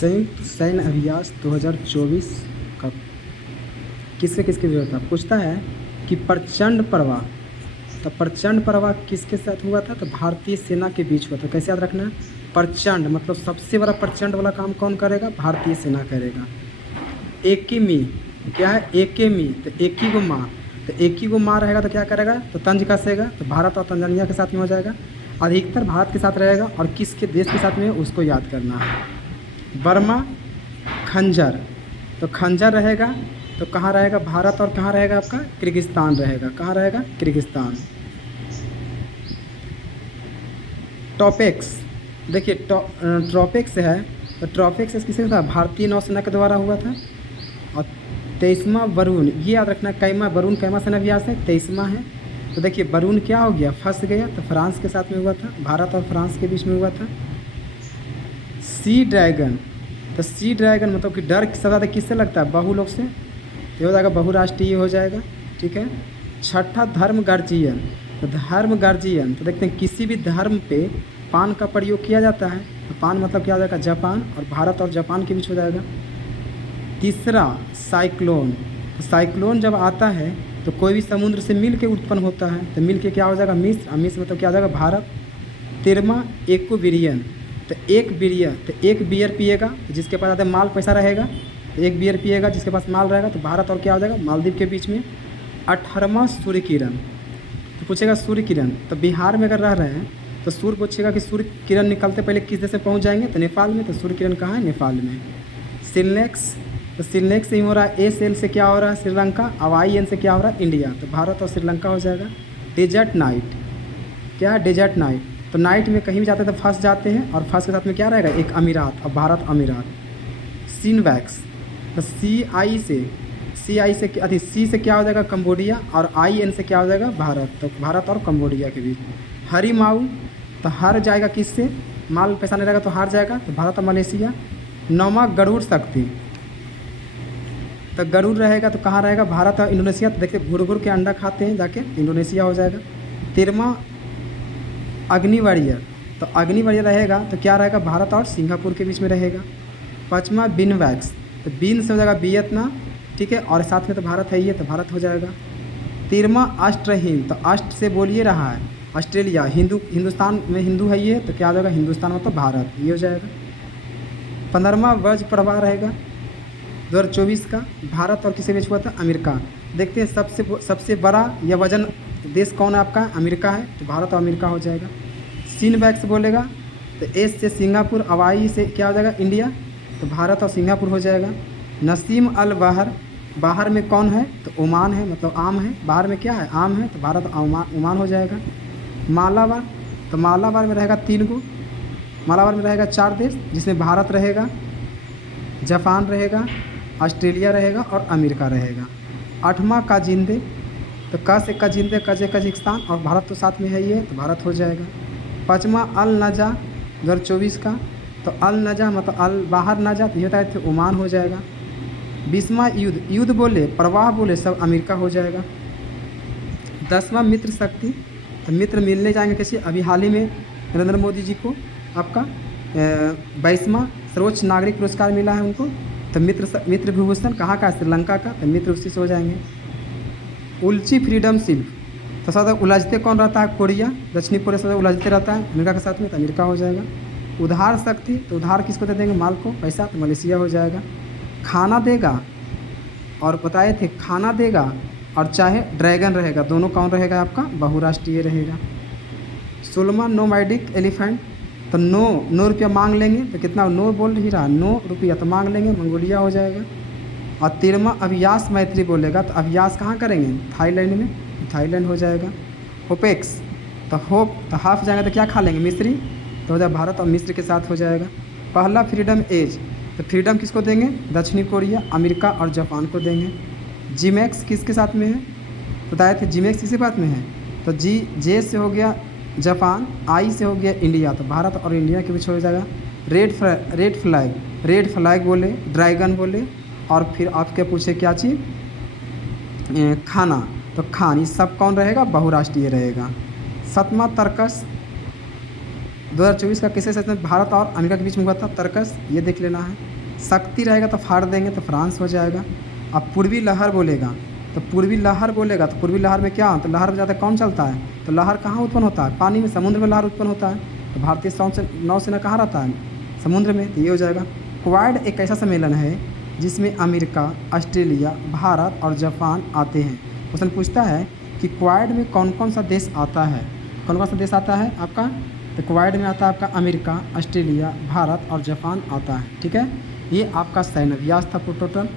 संयुक्त सैन्य अभ्यास 2024 का किसके किसके विरोध था? पूछता है कि प्रचंड प्रवाह, तो प्रचंड प्रवाह किसके साथ हुआ था? तो भारतीय सेना के बीच हुआ था। कैसे याद रखना है? प्रचंड मतलब सबसे बड़ा प्रचंड वाला काम कौन करेगा? भारतीय सेना करेगा। एकीमी क्या है? एकेमी तो एक ही गो माँ, तो एक ही गो माँ रहेगा तो क्या करेगा? तो तंज कसेगा, तो भारत और तंजानिया के साथ में हो जाएगा। अधिकतर भारत के साथ रहेगा और किसके देश के साथ में उसको याद करना है। बर्मा खंजर, तो खंजर रहेगा तो कहाँ रहेगा? भारत। और कहाँ रहेगा आपका? किर्गिस्तान रहेगा। कहाँ रहेगा? किर्गिस्तान। टॉपेक्स, देखिए ट्रॉपेक्स है, तो ट्रॉपेक्स किसके था? भारतीय नौसेना के द्वारा हुआ था। और 23वां वरुण, ये याद रखना, कैमा वरुण कैमा सेना अभ्यास है, 23वां है। तो देखिए वरुण क्या हो गया? फंस गया, तो फ्रांस के साथ में हुआ था, भारत और फ्रांस के बीच में हुआ था। सी ड्रैगन, तो सी ड्रैगन मतलब कि डर सबसे ज़्यादा किससे लगता है? बहु लोग से, तो हो जाएगा बहुराष्ट्रीय हो जाएगा। ठीक है। छठा धर्म गार्जियन, तो धर्म गार्जियन, तो देखते हैं किसी भी धर्म पे पान का प्रयोग किया जाता है, तो पान मतलब क्या हो जाएगा? जापान, और भारत और जापान के बीच हो जाएगा। तीसरा साइक्लोन, तो साइक्लोन जब आता है तो कोई भी समुद्र से मिल के उत्पन्न होता है, तो मिल के क्या हो जाएगा? मिस्र, और मिस्र मतलब क्या हो जाएगा? भारत। 13वां एक्विरियन, तो एक बिरिया, तो एक बियर पिएगा तो जिसके पास ज़्यादा माल पैसा रहेगा, तो एक बियर पिएगा जिसके पास माल रहेगा, तो भारत और क्या हो जाएगा? मालदीव के बीच में। 18वां सूर्य किरण, तो पूछेगा सूर्य किरण, तो बिहार में अगर रह रहे हैं तो सूर्य पूछेगा कि सूर्य किरण निकलते पहले किस देश से पहुंच जाएंगे? तो नेपाल में, तो सूर्य किरण कहाँ है? नेपाल में। सिलनेक्स, तो सिलनेक्स से ही हो रहा है। एस एल से क्या हो रहा है? श्रीलंका। अब आई एन से क्या हो रहा है? इंडिया, तो भारत और श्रीलंका हो जाएगा। डेजर्ट नाइट, क्या है? डेजर्ट नाइट, तो नाइट में कहीं भी जाते हैं तो फंस जाते हैं, और फंस के साथ में क्या रहेगा? एक अमीरात, और भारत अमीरात। सीनवैक्स, तो सी आई से अभी सी से क्या हो जाएगा? कंबोडिया, और आई एन से क्या हो जाएगा? भारत, तो भारत और कंबोडिया के बीच। हरीमाऊ, तो हार जाएगा किससे? माल पैसा नहीं रहेगा तो हार जाएगा, तो भारत और मलेशिया। 9वां गरुड़ शक्ति, तो गरुड़ रहेगा तो कहाँ रहेगा? भारत और इंडोनेशिया, तो देखिए घुड़ घुड़ के अंडा खाते हैं जाके, इंडोनेशिया हो जाएगा। 13वां अग्नि वॉरियर, तो अग्नि वॉरियर रहेगा तो क्या रहेगा? भारत और सिंगापुर के बीच में रहेगा। 5वां बिनवैक्स, तो बीन से हो जाएगा वियतनाम, ठीक है, और साथ में तो भारत है ही है, तो भारत हो जाएगा। 13वां अष्टहिंद, तो अष्ट से बोलिए रहा है ऑस्ट्रेलिया, हिंदुस्तान में हिंदू है ये, तो क्या हो जाएगा? हिंदुस्तान मतलब भारत, ये हो जाएगा। 15वां वज्र प्रवाह रहेगा 2024 का, भारत और किसी बीच हुआ था? अमेरिका। देखते हैं सबसे बड़ा या वजन देश कौन है आपका? अमेरिका है, तो भारत और अमेरिका हो जाएगा। सीनवैक्स बोलेगा तो एस से सिंगापुर, अवाई से क्या हो जाएगा? इंडिया, तो भारत और सिंगापुर हो जाएगा। नसीम अल बहर, बाहर में कौन है? तो ओमान है, मतलब आम है, बाहर में क्या है? आम है, तो भारत ओमान हो जाएगा। मालाबार, तो मालाबार में रहेगा 3 गो, मालाबार में रहेगा 4 देश, जिसमें भारत रहेगा, जापान रहेगा, ऑस्ट्रेलिया रहेगा और अमेरिका रहेगा। 8वां काजिंदे, तो का से काजिंदे, कजे कजाकिस्तान, और भारत तो साथ में है ही है, तो भारत हो जाएगा। 5वां अल नजा 2024 का, तो अल नजा मतलब अल बाहर नजा, तो ये होता है ओमान हो जाएगा। 20वां युद्ध बोले, प्रवाह बोले, सब अमेरिका हो जाएगा। 10वां मित्र शक्ति, तो मित्र मिलने जाएंगे कैसे? अभी हाल ही में नरेंद्र मोदी जी को आपका 22वां सर्वोच्च नागरिक पुरस्कार मिला है उनको, तो मित्र विभूषण कहाँ का? श्रीलंका का, तो मित्र उसी से हो जाएंगे। उल्ची फ्रीडम शिल्प, तो साथ उलझते कौन रहता है? कोरिया, दक्षिणी कोरिया से उलझते रहता है अमेरिका के साथ में, तो अमेरिका हो जाएगा। उधार शक्ति, तो उधार किसको दे देंगे? माल को, पैसा, तो मलेशिया हो जाएगा। खाना देगा, और बताए थे खाना देगा और चाहे ड्रैगन रहेगा, दोनों कौन रहेगा आपका? बहुराष्ट्रीय रहेगा। 16वां नोमैडिक एलिफेंट, तो 9 रुपया मांग लेंगे, तो कितना? 9 बोल ही रहा, 9 रुपया तो मांग लेंगे, मंगोलिया हो जाएगा। और 13वां अभ्यास मैत्री बोलेगा, तो अभ्यास कहाँ करेंगे? थाईलैंड में, थाईलैंड हो जाएगा। होपेक्स, तो होप, तो हाफ जाएगा तो क्या खा लेंगे? मिस्री, तो हो जाएगा भारत और मिस्र के साथ हो जाएगा। पहला फ्रीडम एज, तो फ्रीडम किसको देंगे? दक्षिणी कोरिया, अमेरिका और जापान को देंगे। जिमैक्स किसके साथ में है? बताए थे जिमैक्स किसके साथ में है? तो जे से हो गया जापान, आई से हो गया इंडिया, तो भारत और इंडिया के बीच हो जाएगा। रेड फ्लैग बोले, ड्रैगन बोले, और फिर आपके पूछे क्या चीज़? खाना, तो खान, ये सब कौन रहेगा? बहुराष्ट्रीय रहेगा। 7वां तर्कस, 2024 का किसके साथ में भारत और अमेरिका के बीच में हुआ था? तर्कस, ये देख लेना है। शक्ति रहेगा तो फाड़ देंगे तो फ्रांस हो जाएगा। अब पूर्वी लहर बोलेगा तो पूर्वी लहर बोलेगा तो पूर्वी लहर में क्या, तो लहर में ज़्यादा कौन चलता है? तो लहर कहाँ उत्पन्न होता है? पानी में, समुद्र में लहर उत्पन्न होता है। तो भारतीय नौसेना कहाँ रहता है? समुद्र में। तो ये हो जाएगा। क्वाड एक ऐसा सम्मेलन है जिसमें अमेरिका, ऑस्ट्रेलिया, भारत और जापान आते हैं। क्वेश्चन पूछता है कि क्वाड में कौन कौन सा देश आता है? कौन कौन सा देश आता है आपका? तो क्वाड में आता है आपका अमेरिका, ऑस्ट्रेलिया, भारत और जापान आता है। ठीक है, ये आपका सैन्य अभ्यास था टोटल।